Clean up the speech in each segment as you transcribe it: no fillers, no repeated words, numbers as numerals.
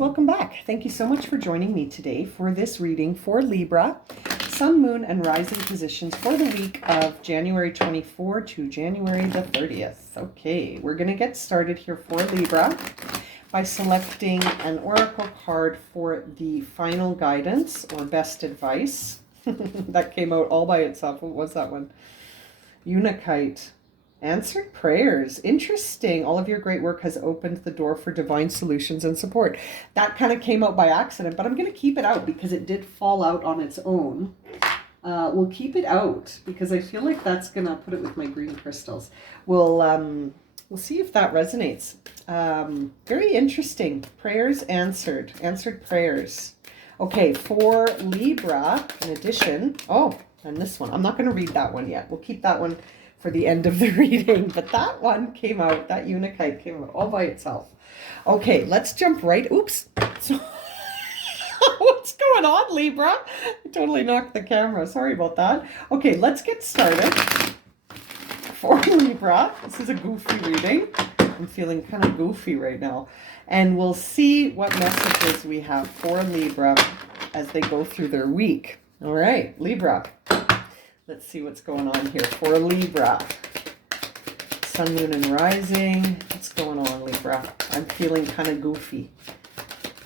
welcome back. Thank you so much for joining me today for this reading for Libra, Sun, Moon, and Rising positions for the week of January 24 to January the 30th. Okay, we're going to get started here for Libra by selecting an oracle card for the final guidance or best advice. That came out all by itself. What was that one? Unakite. Answered prayers. Interesting. All of your great work has opened the door for divine solutions and support. That kind of came out by accident, but I'm going to keep it out because it did fall out on its own. We'll keep it out because I feel like that's going to put it with my green crystals. We'll see if that resonates. Very interesting. Prayers answered. Answered prayers. Okay, for Libra, in addition, and this one. I'm not going to read that one yet. We'll keep that one for the end of the reading, but that one came out, that Unakite came out all by itself. Okay, let's jump right, so what's going on, Libra? I totally knocked the camera, sorry about that. Okay, let's get started. For Libra, this is a goofy reading. I'm feeling kind of goofy right now. And we'll see what messages we have for Libra as they go through their week. All right, Libra. Let's see what's going on here for Libra. Sun, Moon, and Rising. What's going on, Libra? I'm feeling kind of goofy.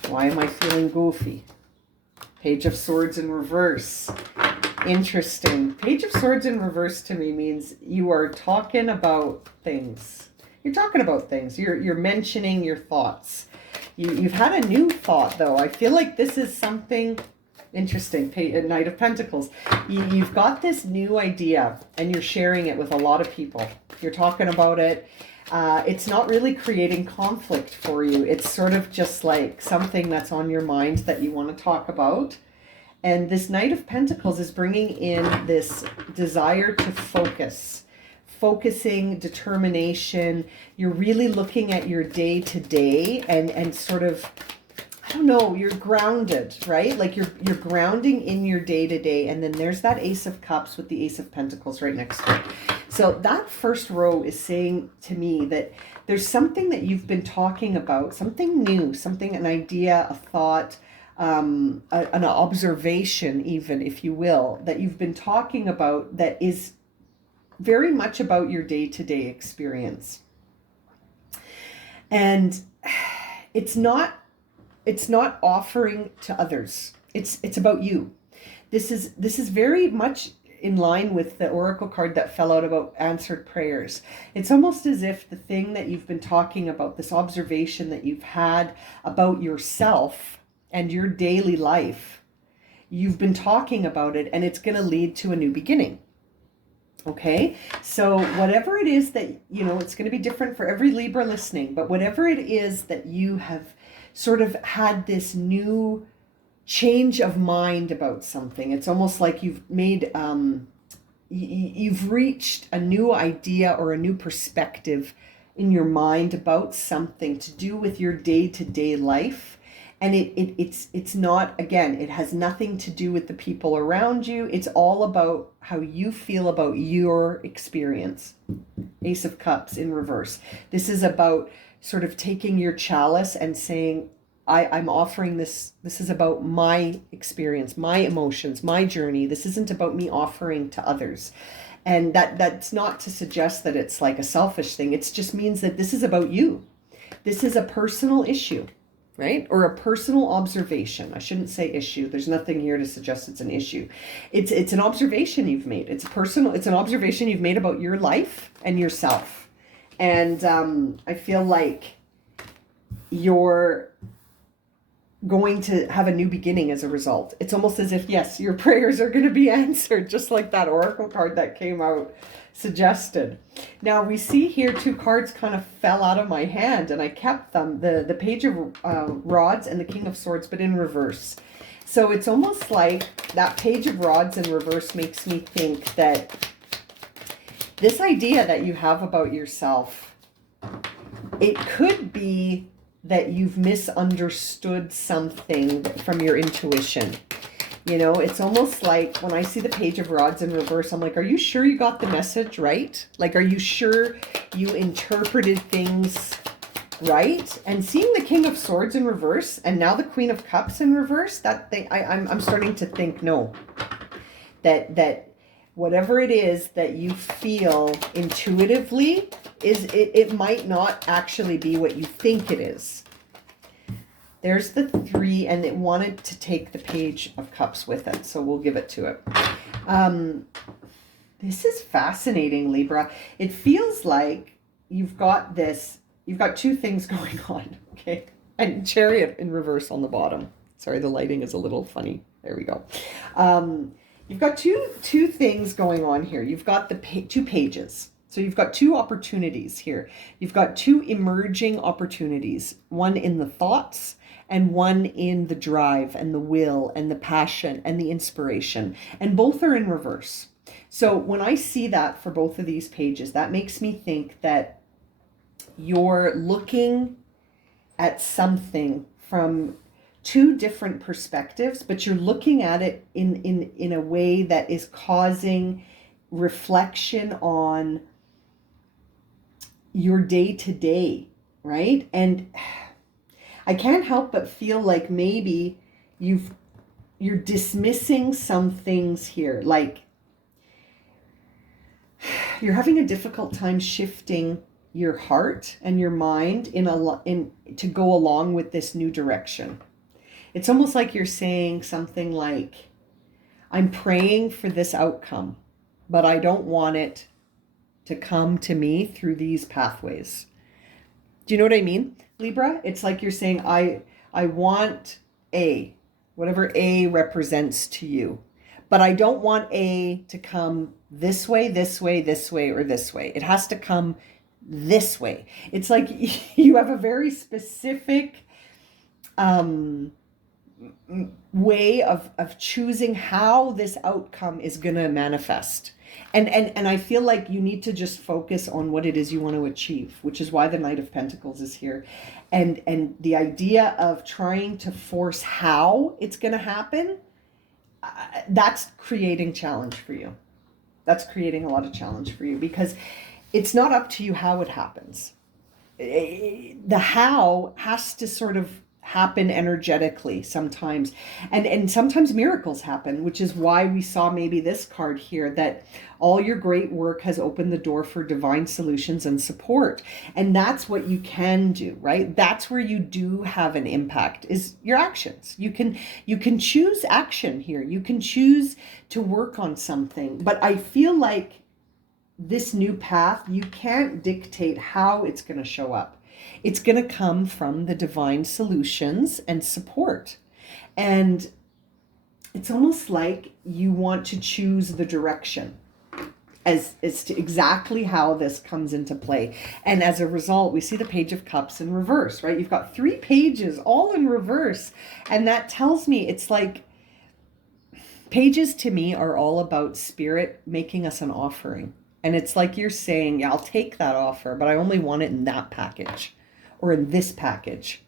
Why am I feeling goofy? Page of Swords in reverse. Interesting. Page of Swords in reverse to me means you are talking about things. You're talking about things. You're mentioning your thoughts. You've had a new thought, though. I feel like this is something interesting. Knight of Pentacles. You've got this new idea and you're sharing it with a lot of people. You're talking about it. It's not really creating conflict for you. It's sort of just like something that's on your mind that you want to talk about. And this Knight of Pentacles is bringing in this desire to focus. Focusing, determination. You're really looking at your day to day and sort of, I don't know, you're grounded, right? Like you're grounding in your day-to-day. And then there's that Ace of Cups with the Ace of Pentacles right next to it. So that first row is saying to me that there's something that you've been talking about, something new, something, an idea, a thought, an observation even, if you will, that you've been talking about that is very much about your day-to-day experience. And it's not offering to others. It's about you. This is very much in line with the oracle card that fell out about answered prayers. It's almost as if the thing that you've been talking about, this observation that you've had about yourself and your daily life, you've been talking about it and it's going to lead to a new beginning. Okay, so whatever it is that, it's going to be different for every Libra listening, but whatever it is that you have sort of had this new change of mind about something, it's almost like you've made, you've reached a new idea or a new perspective in your mind about something to do with your day-to-day life. And it's not, again, it has nothing to do with the people around you. It's all about how you feel about your experience. Ace of Cups in reverse. This is about sort of taking your chalice and saying, I'm offering this. This is about my experience, my emotions, my journey. This isn't about me offering to others. And that's not to suggest that it's like a selfish thing. It just means that this is about you. This is a personal issue. Right? Or a personal observation. I shouldn't say issue. There's nothing here to suggest it's an issue. It's an observation you've made. It's an observation you've made about your life and yourself. And I feel like you're going to have a new beginning as a result. It's almost as if, yes, your prayers are going to be answered, just like that oracle card that came out suggested. Now we see here two cards kind of fell out of my hand and I kept them, the Page of Rods and the King of Swords, but in reverse. So it's almost like that Page of Rods in reverse makes me think that this idea that you have about yourself, it could be that you've misunderstood something from your intuition. It's almost like when I see the Page of Rods in reverse, I'm like, are you sure you got the message right? Like, are you sure you interpreted things right? And seeing the King of Swords in reverse and now the Queen of Cups in reverse, that thing, I'm starting to think, no, that whatever it is that you feel intuitively it might not actually be what you think it is. There's the 3, and it wanted to take the Page of Cups with it, so we'll give it to it. This is fascinating, Libra. It feels like you've got 2 things going on, okay? And Chariot in reverse on the bottom. Sorry, the lighting is a little funny. There we go. You've got two things going on here. You've got the 2 pages. So you've got 2 opportunities here. You've got 2 emerging opportunities, one in the thoughts and one in the drive and the will and the passion and the inspiration. And both are in reverse. So when I see that for both of these pages, that makes me think that you're looking at something from 2 different perspectives, but you're looking at it in a way that is causing reflection on your day-to-day, right? And I can't help but feel like maybe you're dismissing some things here, like you're having a difficult time shifting your heart and your mind to go along with this new direction. It's almost like you're saying something like, I'm praying for this outcome, but I don't want it to come to me through these pathways. Do you know what I mean, Libra? It's like you're saying, I want A, whatever A represents to you, but I don't want A to come this way, this way, this way, or this way. It has to come this way. It's like you have a very specific way of choosing how this outcome is going to manifest. And I feel like you need to just focus on what it is you want to achieve, which is why the Knight of Pentacles is here. And the idea of trying to force how it's going to happen, that's creating challenge for you. That's creating a lot of challenge for you, because it's not up to you how it happens. The how has to sort of happen energetically sometimes, and sometimes miracles happen, which is why we saw maybe this card here, that all your great work has opened the door for divine solutions and support. And that's what you can do, right? That's where you do have an impact, is your actions. You can choose action here. You can choose to work on something, but I feel like this new path, you can't dictate how it's going to show up. It's going to come from the divine solutions and support. And it's almost like you want to choose the direction as to exactly how this comes into play. And as a result, we see the Page of Cups in reverse, right? You've got 3 pages all in reverse. And that tells me, it's like, pages to me are all about spirit making us an offering. And it's like you're saying, yeah, I'll take that offer, but I only want it in that package or in this package.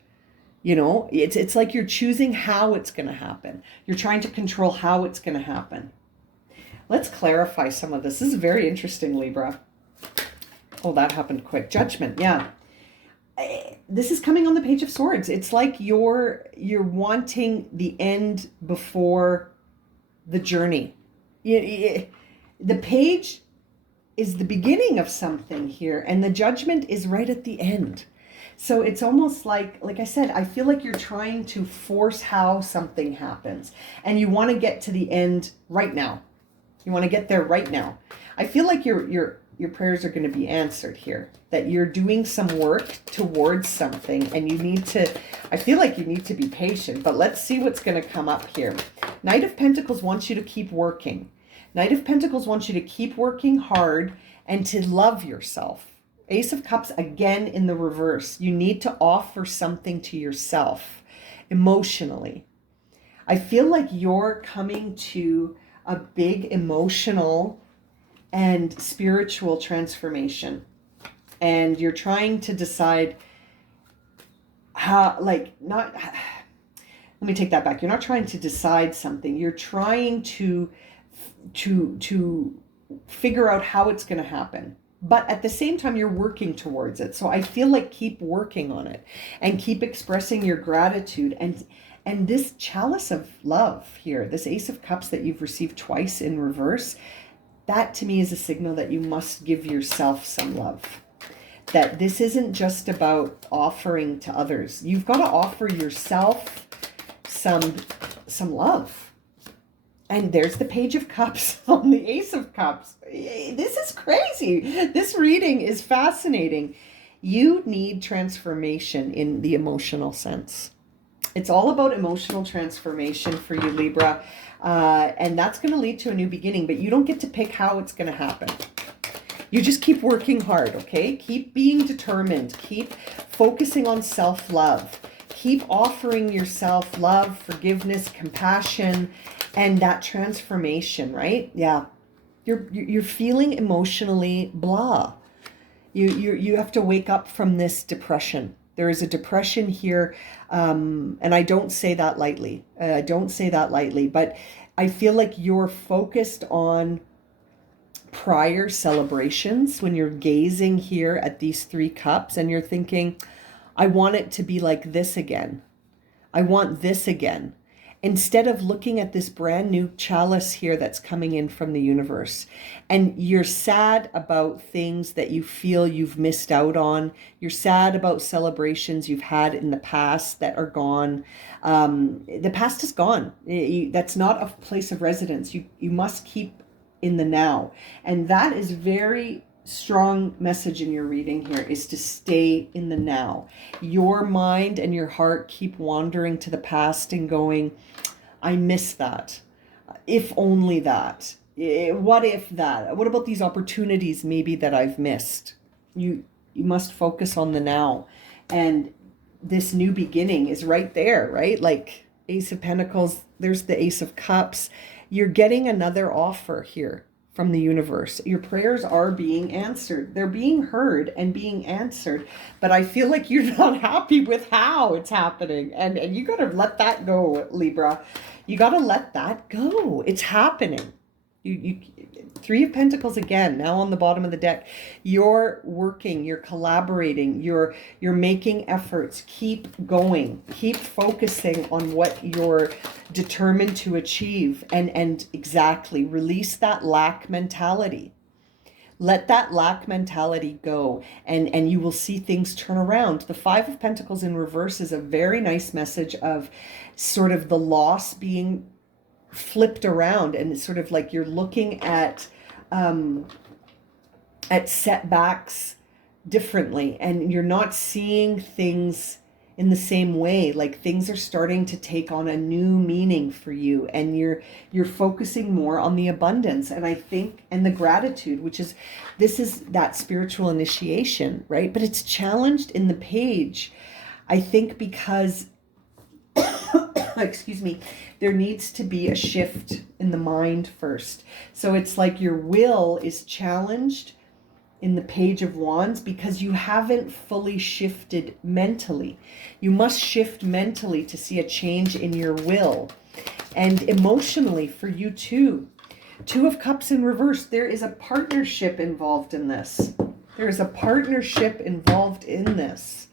You know, it's like you're choosing how it's going to happen. You're trying to control how it's going to happen. Let's clarify some of this. This is very interesting, Libra. Oh, that happened quick. Judgment, yeah. This is coming on the Page of Swords. It's like you're wanting the end before the journey. The page is the beginning of something here, and the Judgment is right at the end. So it's almost like I said, I feel like you're trying to force how something happens, and you want to get to the end right now. You want to get there right now. I feel like your prayers are going to be answered here, that you're doing some work towards something, and I feel like you need to be patient, but let's see what's going to come up here. Knight of Pentacles wants you to keep working. Knight of Pentacles wants you to keep working hard and to love yourself. Ace of Cups, again in the reverse. You need to offer something to yourself emotionally. I feel like you're coming to a big emotional and spiritual transformation. And you're trying to decide how, let me take that back. You're not trying to decide something. You're trying to figure out how it's going to happen. but at the same time, you're working towards it. So I feel like keep working on it and keep expressing your gratitude. And this chalice of love here, this Ace of Cups that you've received twice in reverse, that to me is a signal that you must give yourself some love. That this isn't just about offering to others. You've got to offer yourself some love. And there's the Page of Cups on the Ace of Cups. This is crazy. This reading is fascinating. You need transformation in the emotional sense. It's all about emotional transformation for you, Libra. And that's going to lead to a new beginning, but you don't get to pick how it's going to happen. You just keep working hard, okay? Keep being determined. Keep focusing on self-love. Keep offering yourself love, forgiveness, compassion, and that transformation, right? Yeah. You're feeling emotionally blah. You have to wake up from this depression. There is a depression here, and I don't say that lightly. I don't say that lightly, but I feel like you're focused on prior celebrations when you're gazing here at these 3 cups and you're thinking, I want it to be like this again. I want this again. Instead of looking at this brand new chalice here that's coming in from the universe, and you're sad about things that you feel you've missed out on. You're sad about celebrations you've had in the past that are gone. The past is gone. That's not a place of residence. You must keep in the now. And that is very strong message in your reading here, is to stay in the now. Your mind and your heart keep wandering to the past and going, I miss that. If only that. What if that? What about these opportunities maybe that I've missed? You must focus on the now. And this new beginning is right there, right? Like Ace of Pentacles, there's the Ace of Cups. You're getting another offer here from the universe. Your prayers are being answered. They're being heard and being answered. But I feel like you're not happy with how it's happening. And you got to let that go, Libra. You got to let that go. It's happening. You 3 of Pentacles again, now on the bottom of the deck. You're working, you're collaborating, you're making efforts. Keep going. Keep focusing on what you're determined to achieve, and exactly release that lack mentality. Let that lack mentality go, and you will see things turn around. The 5 of Pentacles in reverse is a very nice message of sort of the loss being flipped around, and it's sort of like you're looking at setbacks differently, and you're not seeing things in the same way. Like things are starting to take on a new meaning for you, and you're focusing more on the abundance, and I think, and the gratitude, which is, this is that spiritual initiation, right? But it's challenged in the page, I think, because excuse me, there needs to be a shift in the mind first. So it's like your will is challenged in the Page of Wands because you haven't fully shifted mentally. You must shift mentally to see a change in your will. And emotionally for you too. 2 of Cups in reverse, there is a partnership involved in this. There is a partnership involved in this.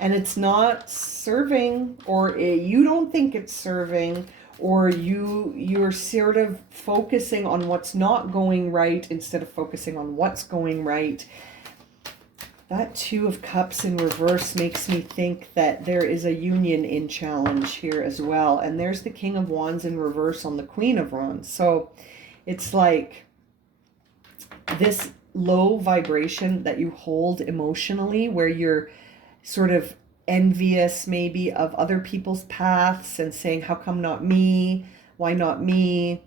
And it's not serving, or you don't think it's serving, or you're sort of focusing on what's not going right instead of focusing on what's going right. That 2 of Cups in reverse makes me think that there is a union in challenge here as well. And there's the King of Wands in reverse on the Queen of Wands. So it's like this low vibration that you hold emotionally, where you're sort of envious maybe of other people's paths and saying, how come not me? Why not me?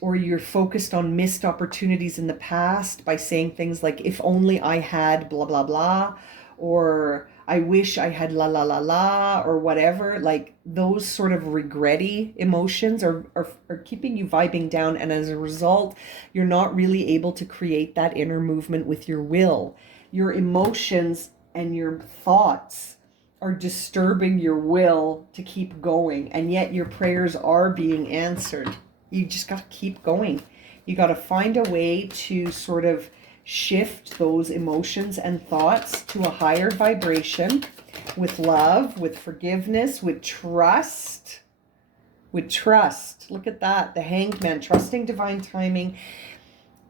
Or you're focused on missed opportunities in the past by saying things like, if only I had blah, blah, blah, or I wish I had la, la, la, la, or whatever. Like those sort of regretty emotions are keeping you vibing down. And as a result, you're not really able to create that inner movement with your will. Your emotions and your thoughts are disturbing your will to keep going, and yet your prayers are being answered. You just got to keep going. You got to find a way to sort of shift those emotions and thoughts to a higher vibration with love, with forgiveness, with trust. With trust. Look at that. The Hanged Man, trusting divine timing,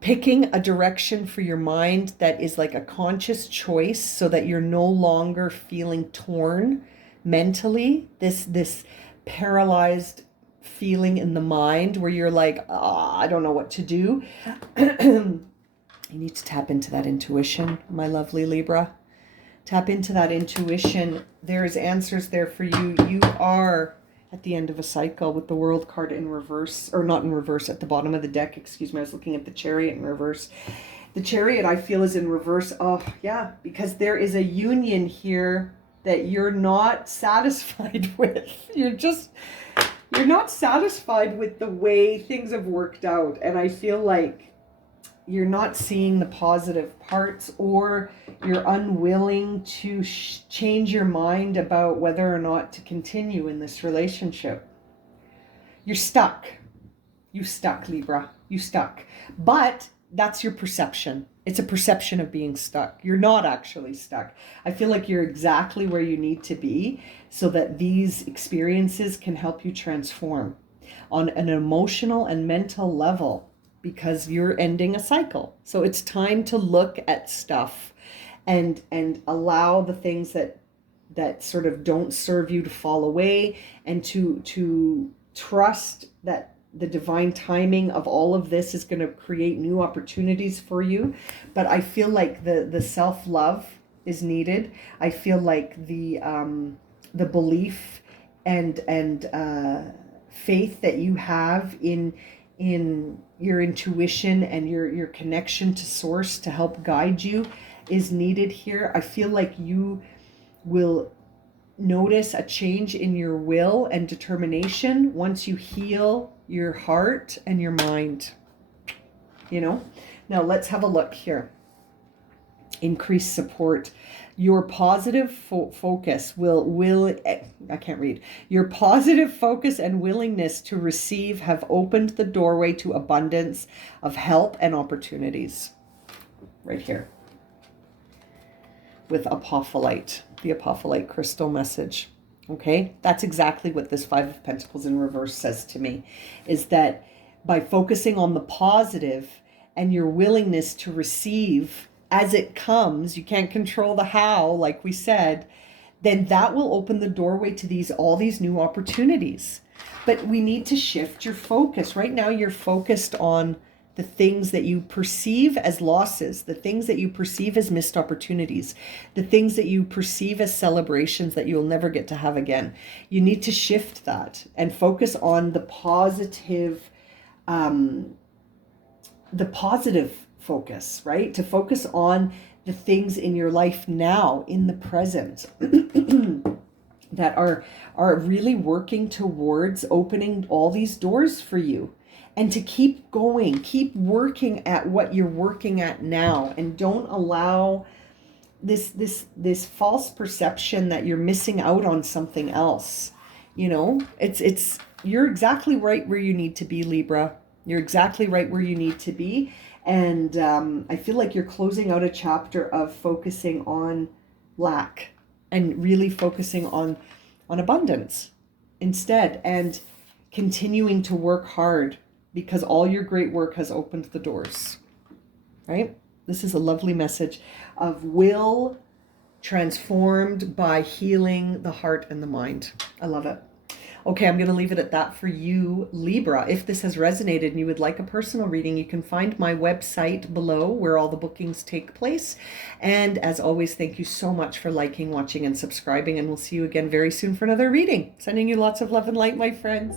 picking a direction for your mind that is like a conscious choice so that you're no longer feeling torn mentally. This paralyzed feeling in the mind where you're like, I don't know what to do. You need to tap into that intuition, my lovely Libra. Tap into that intuition. There's answers there for you. You are at the end of a cycle with the World card in reverse, or not in reverse, at the bottom of the deck. Excuse me, I was looking at the Chariot in reverse. The Chariot, I feel, is in reverse. Oh, yeah, because there is a union here that you're not satisfied with. You're not satisfied with the way things have worked out. And I feel like you're not seeing the positive parts, or you're unwilling to change your mind about whether or not to continue in this relationship. You're stuck. You stuck, Libra. You stuck. But that's your perception. It's a perception of being stuck. You're not actually stuck. I feel like you're exactly where you need to be so that these experiences can help you transform on an emotional and mental level, because you're ending a cycle. So it's time to look at stuff and allow the things that sort of don't serve you to fall away, and to trust that the divine timing of all of this is going to create new opportunities for you. But I feel like the self-love is needed. I feel like the belief and faith that you have in your intuition and your connection to source to help guide you is needed here. I feel like you will notice a change in your will and determination once you heal your heart and your mind. Now let's have a look here. Increased support. Your positive focus I can't read. Your positive focus and willingness to receive have opened the doorway to abundance of help and opportunities. Right here. With apophyllite, the apophyllite crystal message. Okay, that's exactly what this Five of Pentacles in reverse says to me, is that by focusing on the positive and your willingness to receive as it comes, you can't control the how, like we said, then that will open the doorway to all these new opportunities. But we need to shift your focus. Right now, you're focused on the things that you perceive as losses, the things that you perceive as missed opportunities, the things that you perceive as celebrations that you'll never get to have again. You need to shift that and focus on the positive focus, right? To focus on the things in your life now, in the present, that are really working towards opening all these doors for you. And to keep going, keep working at what you're working at now, and don't allow this false perception that you're missing out on something else. It's you're exactly right where you need to be, Libra. You're exactly right where you need to be. And I feel like you're closing out a chapter of focusing on lack and really focusing on abundance instead, and continuing to work hard, because all your great work has opened the doors, right? This is a lovely message of will transformed by healing the heart and the mind. I love it. Okay, I'm going to leave it at that for you, Libra. If this has resonated and you would like a personal reading, you can find my website below where all the bookings take place. And as always, thank you so much for liking, watching, and subscribing. And we'll see you again very soon for another reading. Sending you lots of love and light, my friends.